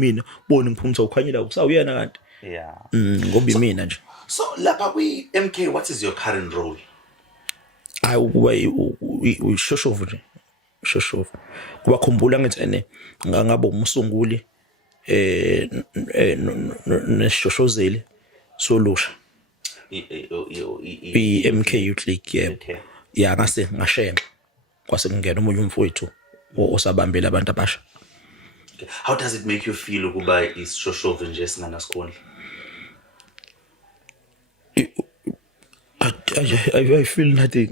mina bona ngiphumisa ukhanyela usawuyena kanti ngoba imina nje. So lapha kwi MK, what is your current role? Hayi ukuba ushoshovu nje, shoshovu kuba khumbula ngithi ene ngangaba umsunguli neshoshozeli solusha i-MK Youth League, yebo. Ya ngase ngashenxa kwase kungena umunye umfowethu osabambela abantu abasha. How does it make you feel ukuba isishoshovu nje singanasikondla? I feel nothing.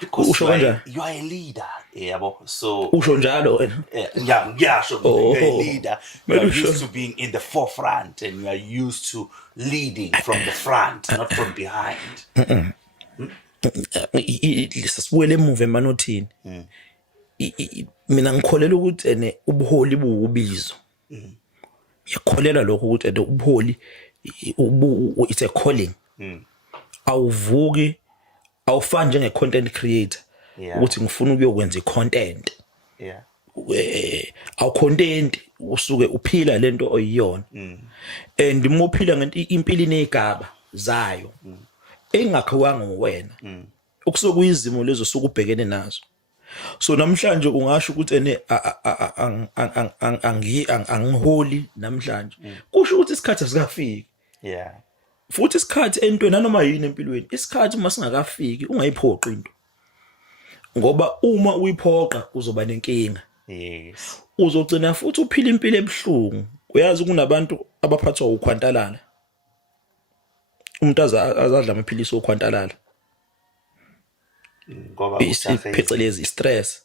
Because you are a leader, yabo. So usho njalo wena. Yeah, so you're a leader. You are used to being in the forefront and you are used to leading from the front, not from behind. Sasibuye emuva emanothini. Mina ngikholela ukuthi ene ubuholi buwubizo. Ngikholela lokho ukuthi ene ubuholi it's a calling. Awuvuki awufani njenge content creator ukuthi ngifuna ukuyokwenza icontent. Aw content usuke uphila lento oyiyona. And mophila ngento impilo inegaba zayo engakhiwanga nguwena. Ukusokuyizimo lezo sokubhekene nazo. So namhlanje ungasho ukuthi ene angiholi namhlanje. Kusho ukuthi isikhathi asikafiki. Futhi isikhathi entweni nanoma yini empilweni, isikhathi uma singakafiki ungayiphoqi into. Ngoba uma uyiphoqa uzoba nenkinga. Uzogcina futhi uphila impilo ebhlungu. Uyazi kunabantu abaphathwa ukhwantalala. Umuntu azadla amaphilisi okhwantalala. Ngoba phecelezi stress.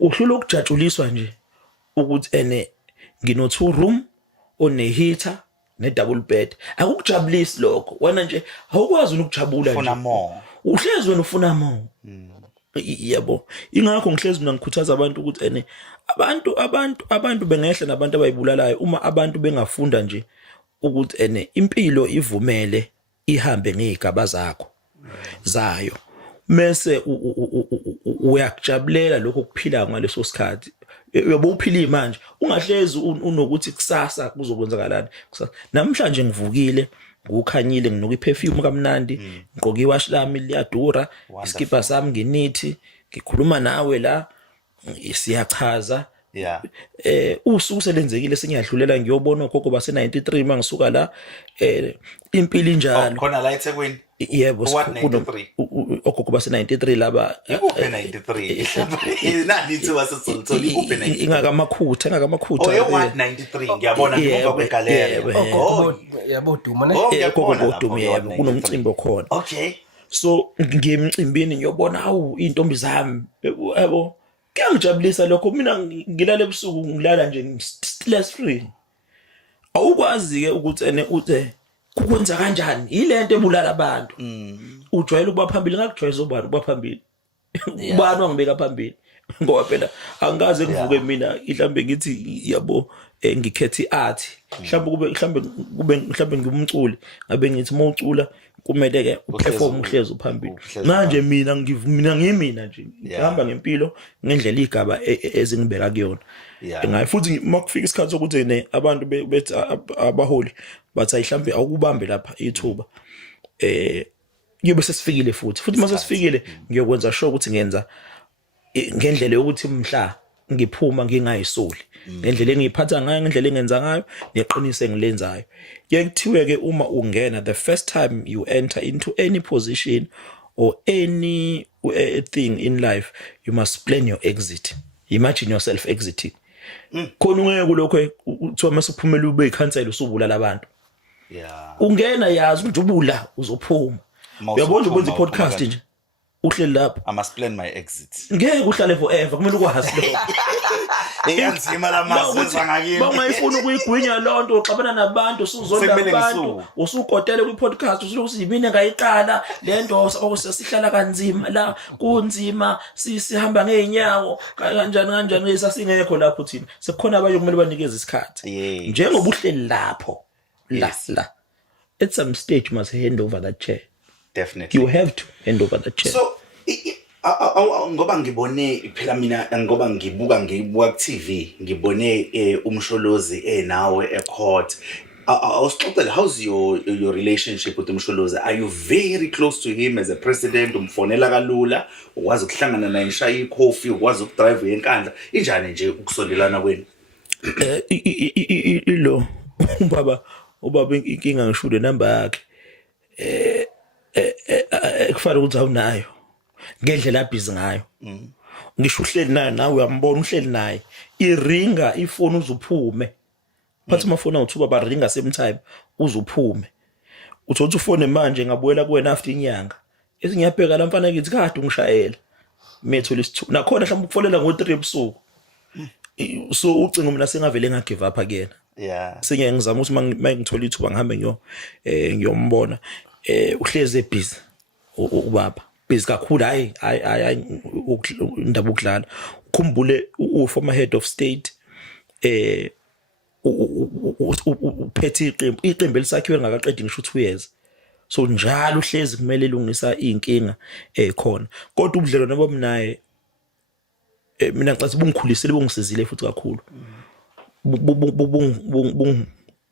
Uhlula ukujatshuliswa nje ukuthi ene ngino 2 room one heater ne double bed. Akukujabulisi lokho. Wena nje awukwazi ukujabula nje. Ufuna more. Uhlezi wena ufuna more. Yebo. Ingakho ngihlezi mina ngikhuthaza abantu ukuthi ene abantu bengehla nabantu abayibulalayo uma abantu bengafunda nje ukuthi ene impilo ivumele ihambe ngegaba zakho zayo. Mase uyakujabulela lokho kuphila ngaleso sikhathi. Uyobe uphila manje ungahlezi unokuthi kusasa kuzokwenzakalani. Namhlanje ngivukile ngukhanyile nginoku iperfume kamnandi ngqoka iwash lami liyadura iskipa sami nginithi ngikhuluma nawe la siyachaza. Usuku selenzekile sengiyadlulela ngiyobona ogogo base 93 mangisuka la impilo injalo khona la eThekwini. Yebo ogogo base 93 laba ikuphe 93 nanithi wasetsoli ikuphe 93 ingakamakhutha oh what 93 ngiyabona ngimuva kwegalere yabo Duma gogo Duma yebo kunomcimbi okhona. Okay, so ngiyemcimbini ngiyobona awu intombi zami yebo kuyangijabulisa lokho. Mina ngilala ebusuku ngilala nje stress free. Awukwazi ke ukuthi ene uthe kukwenza kanjani ilento ebulala abantu. Ujwayele ukuba phambili ngakujwayeza ubani ukuba phambili. Ubani wangibeka phambili ngoba phela angikaze ngivuke mina mhlambe ngithi yabo ngikhethe iart mhlambe ngumculi ngabe ngithi mawucula kumele ke uperform uhlezi uphambili. Manje mina ngimina nje ngihamba ngempilo ngendlela igaba ezingibeka kuyona. Ngayi futhi makufika isikhathi sokuthi ne abantu bethi abaholi bathi mhlambe awukubambe lapha ithuba kuyobe sesifikile futhi mase sifikile ngiyokwenza sure ukuthi ngenza ngendlela yokuthi mhla ngiphuma ngingayisoli ngendlela engiyiphatha ngayo ngendlela engenza ngayo neqinise ngilenzayo. Kuyekuthiwe ke uma ungena the first time you enter into any position or any thing in life you must plan your exit. Imagine yourself exiting. Khona ungeke kulokho uthiwa mase uphumela ube ikhansela usubulala abantu. Ungena yazi ukuthi ubula uzophuma. Uyabona ukwenza i-podcast nje uhleli lapho. I must plan my exit. Ngeke uhlale forever kumele ukwazi lokho. Iyanzima lamazwe ngakini. Bangayifuna ukuyigwinya lonto uxabana nabantu usuzonda abantu usukotela kwi-podcast usulokuthi yimini ngayiqala lento osesihlala kanzima la kunzima sihamba ngeenyawo kanjani esasingekho lapho thina sekukhona abanye kumele banikeze isikhathi njengoba uhleli lapho la at some stage you must hand over that chair. Definitely you have to hand over that chair. So ngoba ngibone phela mina ngoba ngibuka ku TV ngibone uMsholozi nawe ecourt. Awusixoxele, how's your relationship with uMsholozi? Are you very close to him as a president? Umfonela kalula, ukwazi ukuhlangana naye nishaya ikhofi, ukwazi ukudrive enkandla, injani nje ukusondelana kwenu? Lo ubaba inkinga ngisho le number yakhe kufanele ukuthi awunayo ngendlela abhizi ngayo. Ngisho uhleli naye nawe uyambona uhleli naye iringa ifoni uzuphume phathi amafoni awuthuba baringa same time uzuphume uthothi ufone manje ngabuyela kuwena after inyanga esingiyabheka la mfana ngithi kade ungishayela methola isithuba nakhona mhlawumbe ukufolela ngo3 ebusuku. So ucingo mina sengavele ngagive up again. Yeah, sengiye ngizama ukuthi mangithola ithuba ngihambe ngiyombona uhleze busy ubaba busy kakhulu hayi indaba ukudlala. Ukhumbule former head of state uphethe iqembu elisakhiwe ngakaqedi ngisho 2 years. So njalo uhlezi kumele elungisa inkinga khona kodwa ubudlelwano bami naye mina ngicathi bungikhulisile bungisizile futhi kakhulu.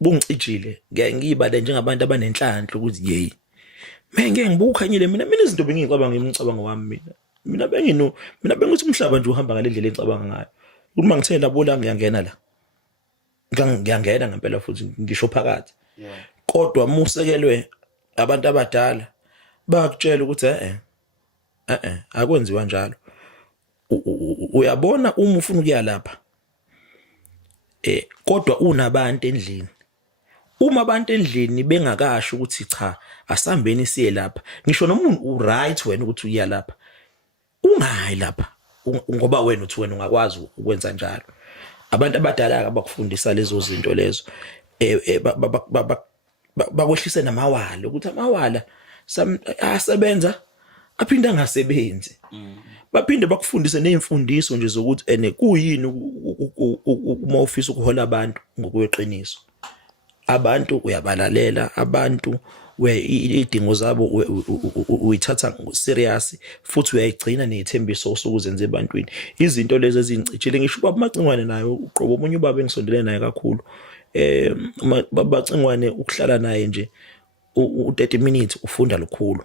Bungicijile ngiyibale njengabantu abanenhlanhla ukuthi hey ngeke ngibukhanyile mina izinto bengicabanga ngimcabango wami mina bengithi umhlaba nje uhamba ngale ndlela engicabanga ngayo ukuthi mangithe labo la ngiyangena la ngiyangena ngempela futhi ngisho phakathi. Kodwa musekelwe abantu abadala bayakutshela ukuthi akwenziwa njalo. Uyabona uma ufuna ukuya lapha kodwa unabantu endlini. Uma abantu endlini bengakasho ukuthi cha asambeni siye lapha ngisho noma uright wena ukuthi uya lapha ungayi lapha ngoba wena uthi wena ungakwazi ukwenza njalo. Abantu abadala abakufundisa lezo zinto lezo bakwehlise namawala ukuthi amawala asebenza aphinda angasebenzi. Baphinde bakufundise nezimfundiso nje zokuthi kuyini uma ufisa ukuhola abantu ngokweqiniso. Abantu uyabalalela, abantu idingo zabo uyithatha serious futhi uyayigcina nezithembiso osokuzenza ebantwini. Izinto lezi ezincitshile ngisho ubaba Macingwane nayo uqobo omunye ubaba engisondelene naye kakhulu. Baba Macingwane ukuhlala naye nje u30 minutes ufunda lukhulu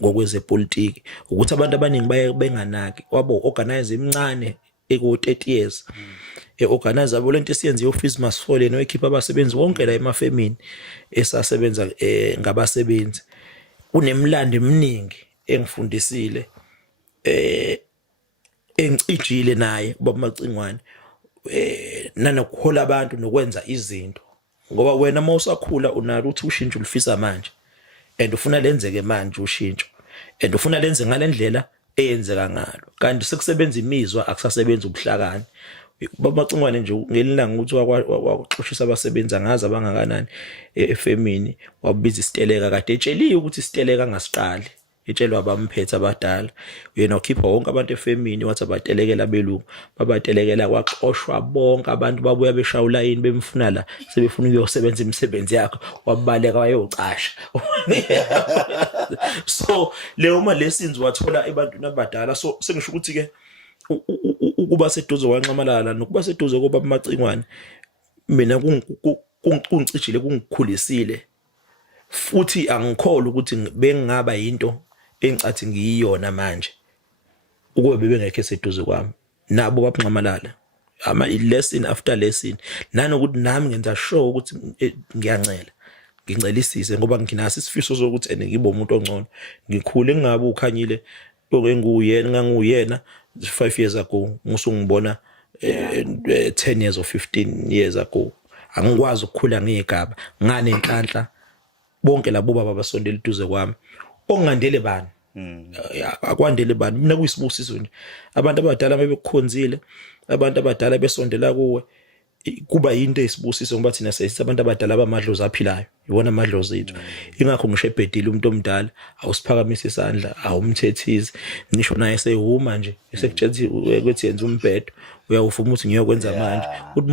ngokwezepolitiki ukuthi abantu abaningi baye benganaki wabo organize emncane eku30 years. Organize abo lento esiyenze office masifole noyikhipha abasebenzi bonke la emafemini esasebenza ngabasebenzi. Unemlando eminingi engifundisile engicijile naye ubaba Macingwane nanokuhola abantu nokwenza izinto ngoba wena mawusakhula unalo uthi ushintsho ulifisa manje and ufuna lenzeke manje ushintsho and ufuna lenze ngalendlela eyenzeka ngalo kanti sekusebenza imizwa akusasebenza ubuhlakani. Baba Macingwane nje ngelilanga ukuthi wakuxoshisa abasebenza ngazi abangakanani efemini wabiza isiteleka kade etsheliwe ukuthi isiteleka angasiqali etshelwa abamphethe abadala yena ukhipha wonke abantu efemini wathi abatelekela belungu babatelekela kwaxoshwa bonke abantu babuya beshaya ulayini bemfuna la sebefuna ukuyosebenza imisebenzi yakhe wabaleka wayocasha. So leyo ma lessons wathola ebantwini abadala. So sengisho ukuthi ke ukuba seduze kwanqamalala nokuba seduze koba Macingwane mina kungicijile kungikhulisile futhi angikholwa ukuthi bengingaba into engicathi ngiyiyona manje ukube bebengekho seduze kwami nabo babanqamalala ama lesson after lesson nanokuthi nami ngenza sure ukuthi ngincelisise ngoba nginaso isifiso sokuthi ngibe umuntu ongcono ngikhule ngingabe ukhanyile nganguyena 5 years ago musungibona 10 years or 15 years ago. Angikwazi ukukhula ngegaba nganenhlanhla bonke labo baba basondela eduze kwami ongandele bani akwandele bani mina kuyisibusiso nje abantu abadala bebekukhonzile abantu abadala besondela kuwe kuba into esibusiso ngoba thina sesithi abantu abadala abamadlozi aphilayo yibona amadlozi ethu. Ingakho ngisho ebhedile umuntu omdala awusiphakamise isandla awumthethizi ngisho naye sehuma nje esekutshela ukuthi yenza umbhedo uyawuvuma ukuthi ngiyokwenza manje uthi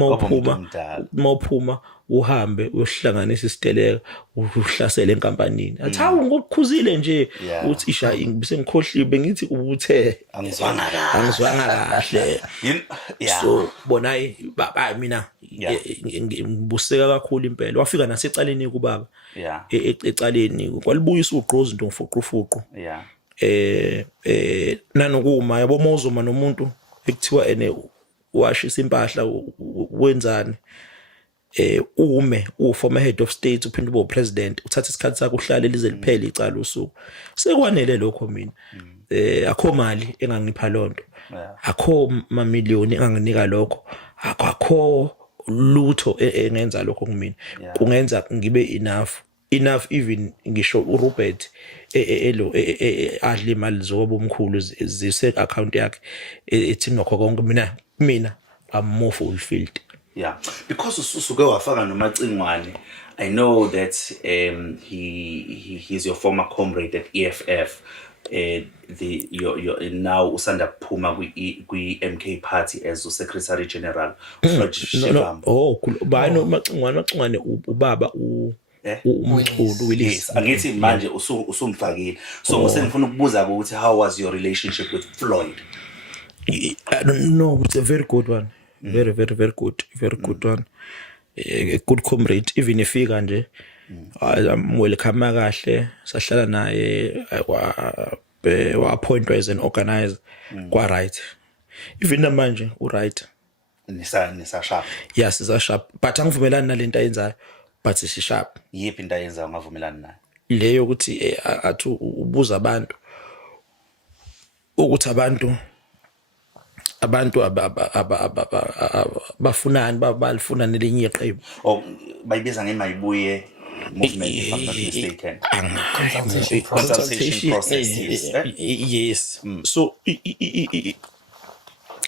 mawuphuma uhambe uyohlanganisa isiteleka uhlasele enkampanini athi hawu ngokukhuzile nje uthi isha ngibisengikhohliwe bengithi ubuthe angizwanga kahle so bonayi baba mina ngibuseka kakhulu impela wafika nasecaleni kubaba ecaleni kwalibuyisa ugqozi into mfuqufuqu nanokuma yabo mawuzoma nomuntu ekuthiwa ene washisa impahla wenzani ume former head of state uphinde ube president uthatha isikhathi sakhe uhlale lize liphele icala usuku sekwanele lokho mina akho mali engangipha lonto akho mamiliyoni enganginika lokho akho lutho engenza lokho kumina kungenza ngibe enough even ngisho uRobert adli imali zoba omkhulu zise account yakhe ethi nokho konke mina I'm more fulfilled. Yeah, because usuke wafaka noMacingwane, I know that he's your former comrade at EFF. You're now usanda kuphuma kwi MK party as Secretary General. Bayino Macingwane ubaba umkhulu Willis. Angithi manje usumfakile. So ngosengifuna ukubuza ukuthi how was your relationship with Floyd? I don't know, it's a very good one. Very good one. A good comrade, even if he nje welcome kahle sahlala naye wa appointwa as an organizer kwa right. Even manje u right. Nisa sharp. Yes, is sharp. But angivumelani nalento ayenzayo, but is sharp. Yiphi into ayenza ungavumelani nayo? Leyo ukuthi athi ubuza abantu ukuthi abantu bafunani balifuna nelinye iqembu bayibiza ngemayibuye movement if I'm not mistaken consultation process yes so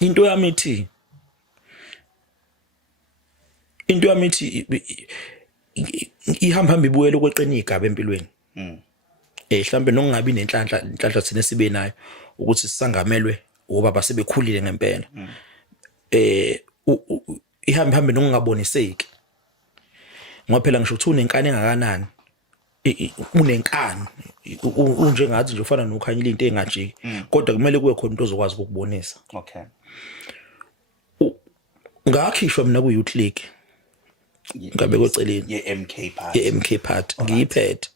into yami ithi ihamba ibuyela ukweqena igaba empilweni mhlambe nokungabi nenhlanhla thina sibe nayo ukuthi sisangamelwe ubaba sebekhulile ngempela ihambe nokungaboniseki ngoba phela ngisho ukuthi unenkani engakanani unenkani unjengathi nje ufana nokhanyile into engajiki kodwa kumele kube khona into ozokwazi ukubonisa okay ngakhishwa mina ku youth league ngabe koceleni ye MK party ngiyiphethe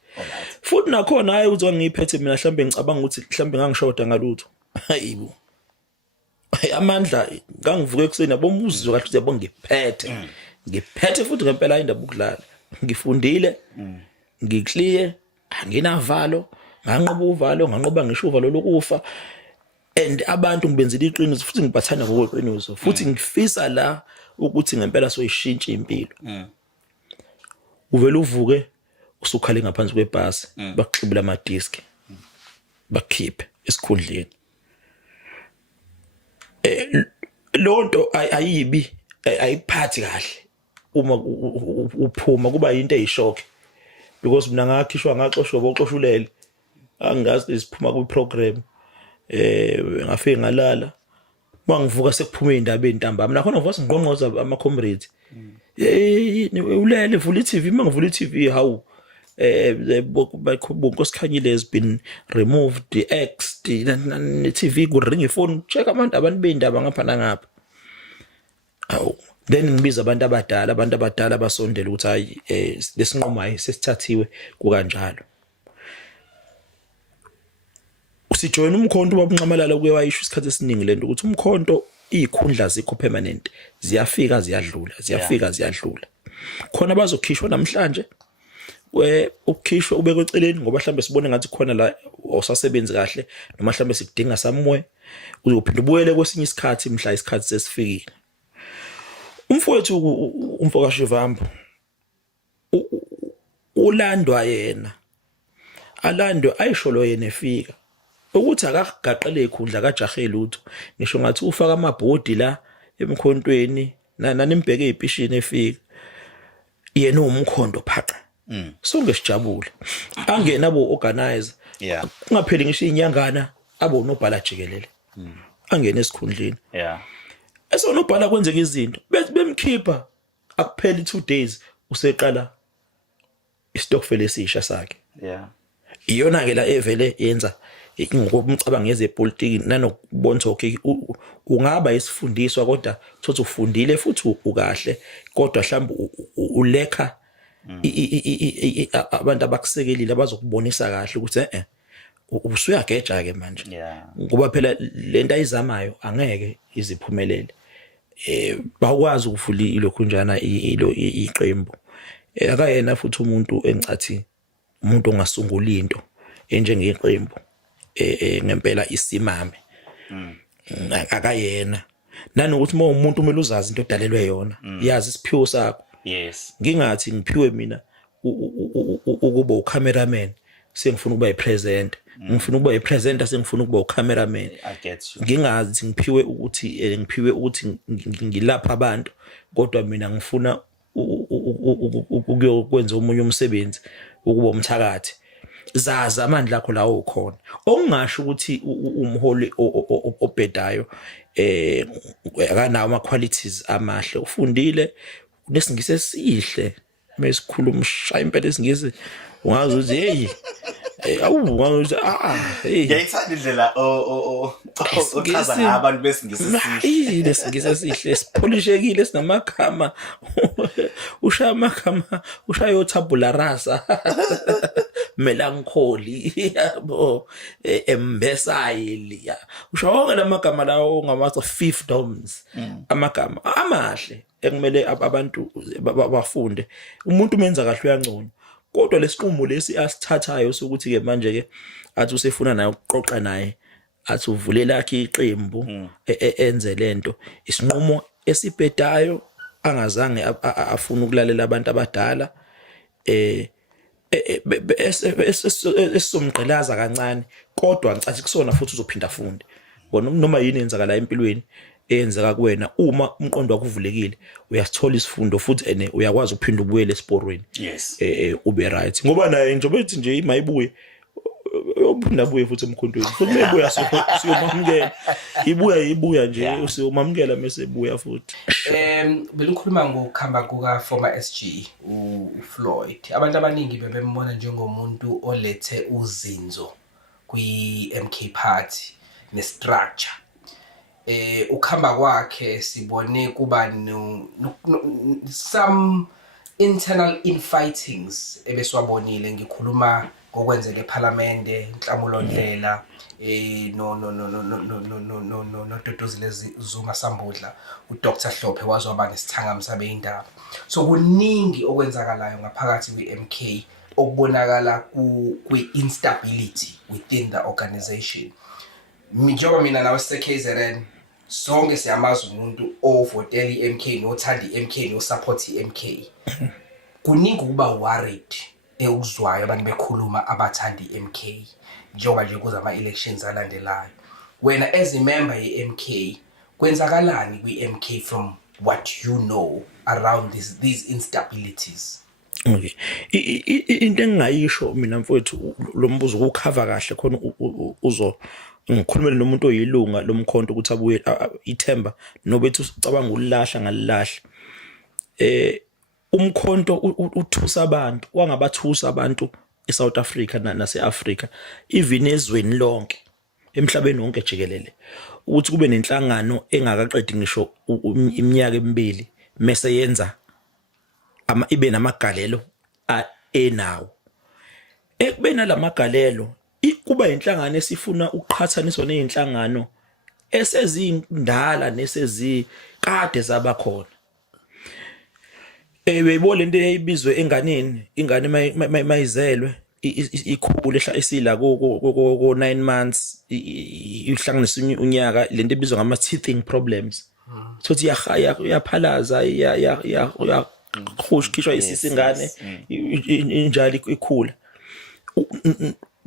futhi nakhona hayi uthi ngiyiphethe mina mhlambe ngicabanga ukuthi mhlambe ngangishoda ngalutho hayibo amandla ngangivuka ekuseni abomuzi kahle ukuthi ngiphethe futhi ngempela indaba ukudlala ngifundile ngiclear anginavalo nganqoba uvalo nganqoba ngisho uvalo lokufa and abantu ngibenzile iqiniso futhi ngibathanda ngokweqiniso futhi ngifisa la ukuthi ngempela soyishintsha impilo uvela uvuke usukhale ngaphansi kwebhasi bakuxibula ama disk bakhiphe esikhundleni lonto ayibi ayiphathi kahle uma uphuma kuba into eyishock because mina ngakhishwa ngaxoshwa boxoshulele angazi isiphuma ku program ngafike ngalala bangivuka sekuphume indaba entambama nakhona ngivuka singqongqoza ama comrades ulele vula iTV mangivula iTV hawu Nkosikhanyile has been removed the X the TV kuringa ifone check abantu bendaba ngapha nangapha awu then ngibiza abantu abadala basondela ukuthi hayi lesinqumo hayi sesithathiwe kukanjalo usijoyina umkhonto wabunqamalala kuye wayisho isikhathi esiningi lento ukuthi umkhonto izikhundla zikho permanent ziyafika ziyadlula khona bazokhishwa namhlanje ukukhishwa ubeke eceleni ngoba mhlambe sibone ngathi khona la osasebenzi kahle noma mhlambe sikudinga somewhere uzophinda ubuyele kwesinye isikhathi mhla isikhathi sesifikile umfowethu umfoka Shivambu ulandwa yena alandwe ayisho lo yena efika ukuthi akagaqele ikhundla kaJahe lutho ngisho ngathi ufaka amabhodi la emkhontweni nanimbheke ezipishini efika yena umkhondo phaqa so ngesijabule angena abo organizer kungapheli ngisho inyangana abo nobhala jikelele angena esikhundleni esonobhala kwenzeka izinto bemkhipha akupheli 2 days useqala istokfela esisha sakhe. Yeah. Iyona ke la evele yenza ngokumcabanga yezepolitiki nanokubona okay ungaba isifundiswa kodwa thothi ufundile futhi ukahle kodwa mhlawumbe ulekha abantu abakusekelile abazokubonisa kahle ukuthi usuyageja ke manje ngoba phela lento ayizamayo angeke iziphumelele bakwazi ukuvula ilokhunjana iqembu akayena futhi umuntu engicathi umuntu ongasungula into enjengeqembu ngempela isimame akayena nanokuthi uma umuntu umele uzazi into odalelwe yona yazi isiphiwo sakho. Yes, ngingathi ngiphiwe mina ukuba ucameraman sengifuna ukuba ipresent ngifuna ukuba ipresenter sengifuna ukuba ucameraman. I get you. Ngingathi ngiphiwe ukuthi ngilapha abantu kodwa mina ngifuna ukuyokwenza omunye umsebenzi ukuba umthakathi. Zaza amandla akho lawo ukhona okungasho ukuthi umholi obhedayo akanawo ama qualities amahle ufundile nesingisi esihle mesikhuluma shaya impela esingisi ungazi ukuthi hey ungazi hey ngiyayithanda indlela ochaza abantu besingisi sihle lesingisi esihle sipolishekile sinamagama ushaya amagama ushaya tabula rasa melancholy yabo embesayili ushonke lamagama lawo ngamathi fiefdoms amagama amahle ekumele abantu bafunde umuntu menza kahle uyangcono kodwa lesiqumo lesi asithathayo sokuthi ke manje ke athi usefuna naye ukuqoqa naye athi uvulela yakhe iqembu enze lento isinqumo esibhedayo angazange afuna ukulalela abantu abadala esomgqilaza kancane kodwa ngicathi kusona futhi uzophinda funde bona noma yini enzakala empilweni eyenzeka kuwena uma umqondo wakho uvulekile uyasithola isifundo futhi uyakwazi ukuphinda ubuyele esporweni. Yes, ube right ngoba naye njengoba ethi nje imayibuye uyophinda buye futhi emkhontweni futhi mayibuya siyomamukela ibuya nje usiyomamukela mase buya futhi. Belikhuluma ngokuhamba kuka former SG uFloyd. Abantu abaningi bebembona njengomuntu olethe uzinzo kwi-MK party nestructure. Ukuhamba kwakhe sibone kuba some internal infightings ebesiwabonile ngikhuluma ngokwenzeka eParliament Nhlamulo Ndlela no Duduzile Zuma Sambudla uDr Hlophe wazwaba nesithangami sabe indaba. So kuningi okwenzakalayo ngaphakathi kweMK okubonakala kwi-instability within the organization. Njengoba mina nawe seKZN sonke siyamazi umuntu ovotela iMK nothanda iMK nosupport iMK. Kuningi ukuba worried ekuzwayo abantu bekhuluma abathanda iMK njengoba nje kuzama elections alandelayo. Wena as a member yeMK kwenzakalani kwiMK from what you know around these instabilities? Okay. Into engayisho mina mfowethu lo mbuzo ukukhava kahle khona ngikhulumela nomuntu oyilunga lomkhonto ukuthi abuye ithemba nobethi ucabanga ulahla ngalilahla. Umkhonto uthusa abantu wangabathusa abantu eSouth Africa naseAfrica even ezweni lonke emhlabeni wonke jikelele ukuthi kube nenhlangano engakaqedi ngisho iminyaka emibili mase yenza ibe namagalelo enawo ekubena lamagalelo kuba inhlangano esifuna ukuqhathaniswa nezinhlangano esezindala nesezikade zabakhona. Beyibona into eyibizwe ingane mayizelwe ikhulu esila ko 9 months ihlanganisa unyaka lento ebizwa ngama teething problems sothi yaphalaza khishwa isisingane injalo ikhula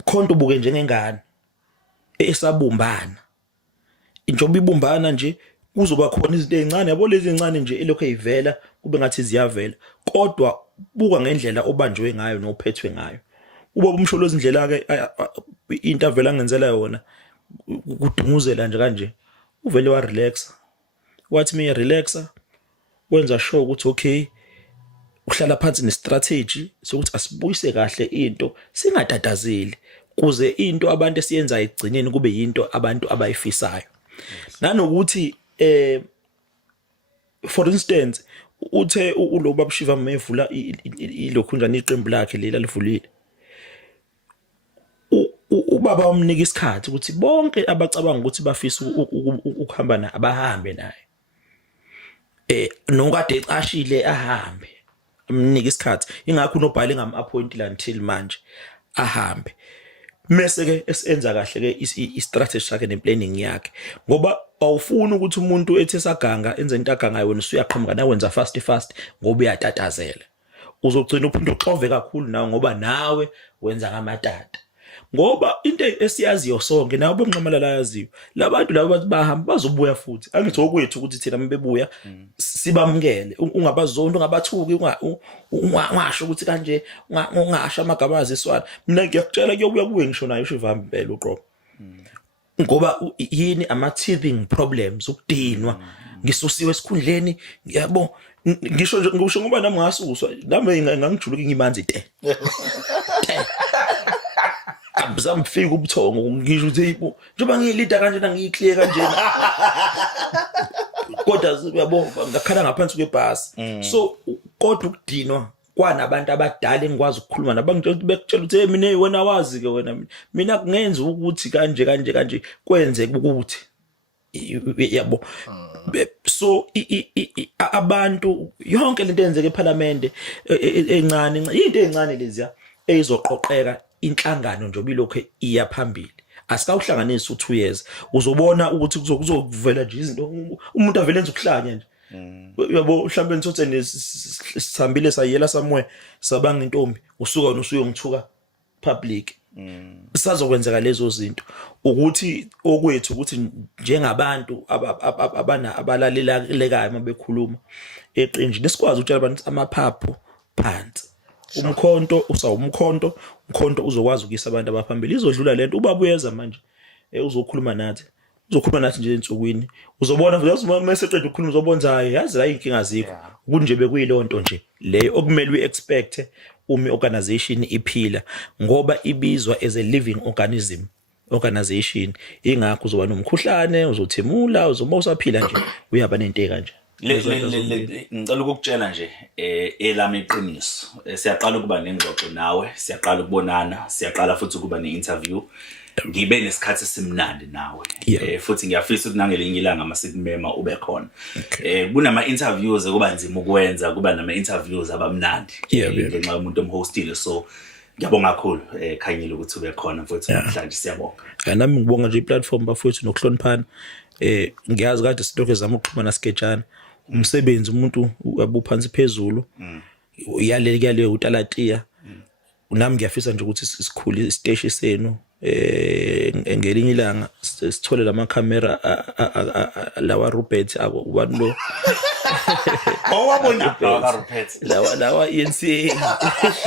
khonto buke njengengane esabumbana injoba ibumbana nje kuzoba khona izinto ezincane yabo lezi ezincane nje elokho ezivela kube ngathi ziyavela kodwa buka ngendlela obanjwe ngayo nophethwe ngayo uba umsholozi indlela ke into avela ngenzela yona kudunguzela nje kanje uvele wa relax wathi me relaxa wenza sure ukuthi okay uhlala phansi ne-strategy sokuthi asibuyise kahle into singatatazeli kuze into abantu esiyenza igcineni kube yinto abantu abayifisayo nanokuthi for instance uthe ulo baba Shiva mevula ilokhunjana iqembu lakhe lela livulile ubaba umnika isikhathi ukuthi bonke abacabanga ukuthi bafisa ukuhamba naye abahambe naye nokade ecashile ahambe amnika isikhathi ingakho unobhali ngam-appointile until manje ahambe mase ke esenza kahle ke i-strategy yakhe ne-planning yakhe ngoba awufuni ukuthi umuntu ethi saganga enze into agangayo wena usuyaqhamuka nawe wenza fast ngoba uyatatazela uzogcina uphinde uxove kakhulu nawe ngoba nawe wenza ngamatata ngoba into esiyaziyo sonke nawe bomnqamala la yaziyo labantu labo bathi bahamba bazobuya futhi angithi okwethu ukuthi thina bebuya sibamukele ungabazonto ungabathuki ungasho ukuthi kanje ungasho amagabazi iswala mina ngiyakutshela kuyobuya kuwe ngisho nayo Shivambi impela uqobo ngoba yini ama-teething problems ukudinwa ngisusiwe esikhundleni yabo ngisho ngoba nami ngasuswa nami ngangijuluka ngimanzi te abuzamfika ubuthongo ngisho ukuthi njengoba ngiyilida kanjena ngiyiclear kanjena kodwa uyabo ngakhala ngaphansi kwebhasi so kodwa ukudinwa kwanabantu abadala engikwazi ukukhuluma nabangitshela bekutshela ukuthi mina wena wazi ke wena mina kungenza ukuthi kanje kwenzeke ukuthi yabo so abantu yonke lento eyenzeke eParliament encane into encane leziya ezizoqoqeka inhlangano nje bilokho iya phambili asikawuhlanganisa u2 years uzobona ukuthi kuzovela nje izinto umuntu avele enza ukuhlanya nje yabo mhlawumbe nithathe nesihambile sayela somewhere sabanga intombi usuka usuyongithuka public sazokwenzeka lezo zinto ukuthi okwethu ukuthi njengabantu abalalelekayo mabekhuluma eqinjini sikwazi ukutshela abantu amaphaphu phansi umkhonto usawumkhonto umkhonto uzokwazi ukuyisa abantu abaphambili izodlula lento ubabuyeza manje uzokhuluma nathi nje ensukwini uzobona mase eqeda ukukhuluma uzobonza hayi yazi la inkinga zikho kunje bekuyilonto nje leyo okumele uexpect organization iphila ngoba ibizwa as a living organization ingakho uzoba nomkhuhlane uzothemula uzoba usaphila nje uyaba nento kanje ngicela ukukutshela nje elami iqiniso siyaqala ukuba nengxoxo nawe siyaqala ukubonana siyaqala futhi ukuba ne-interview ngibe nesikhathi esimnandi nawe futhi ngiyafisa ukuthi nangelinye ilanga masikumema ube khona kunama interviews kuba nzima ukwenza kuba nama interviews abamnandi ngenxa yomuntu omhostile so ngiyabonga kakhulu Khanyile ukuthi ube khona futhi namhlanje siyabonga nami ngibonga nje i-platform bafowethu nokuhloniphana ngiyazi kade sitokhe zama ukuxhumana sketchana umsebenzi umuntu abuphansi phezulu uyaleke utalatiya nami ngiyafisa nje ukuthi sikhule isiteshi senu ngelinye ilanga sithole lama camera lawa Rupert akubani lo owabona Rupert lawa ENCA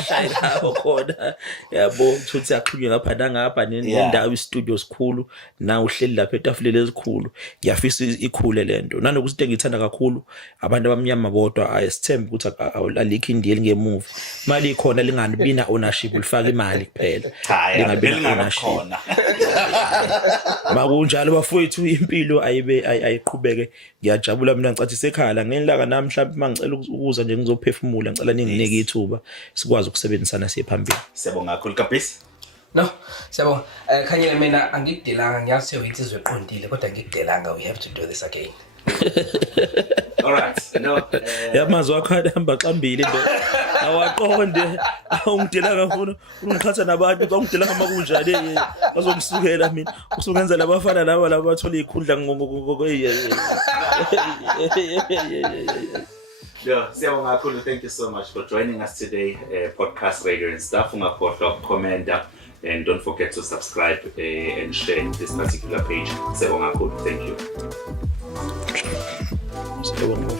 shayila khona yabo ukuthi axhunywe ngapha nangapha nendawo istudio sikhulu na uhleli lapha etafuleni ezikhulu ngiyafisa ikhule lento nanokuthi engithanda kakhulu abantu abamnyama bodwa ayisithembe ukuthi alikho indiye lingemuva mali ikhona linganibina ownership ulifaka imali kuphela lingabina ownership makunjalo bafowethu impilo ayiqhubeke ngiyajabula mina ngicathi sekhala ngenilanga nami mhlawumbe mangicela ukuza nje ngizophefumula ngicela ninginike ithuba sikwazi ukusebenzisana siye phambili siyabonga kakhulu Kapisi no siyabonga Khanyile mina angikudelanga ngiyazi insizwe eqondile kodwa ngikudelanga we have to do this again all right no yamazwi akho ahamba xambili ndo awaqonde awungidela ngafuna ungixhatha nabantu awungidela ngama kunjani bazongisukela mina usungenza labafana laba bathola ikhundla siyabonga kakhulu thank you so much for joining us today podcast radio and stuff ungakhohlwa comment and don't forget to subscribe and share this particular page siyabonga kakhulu thank you siyabonga.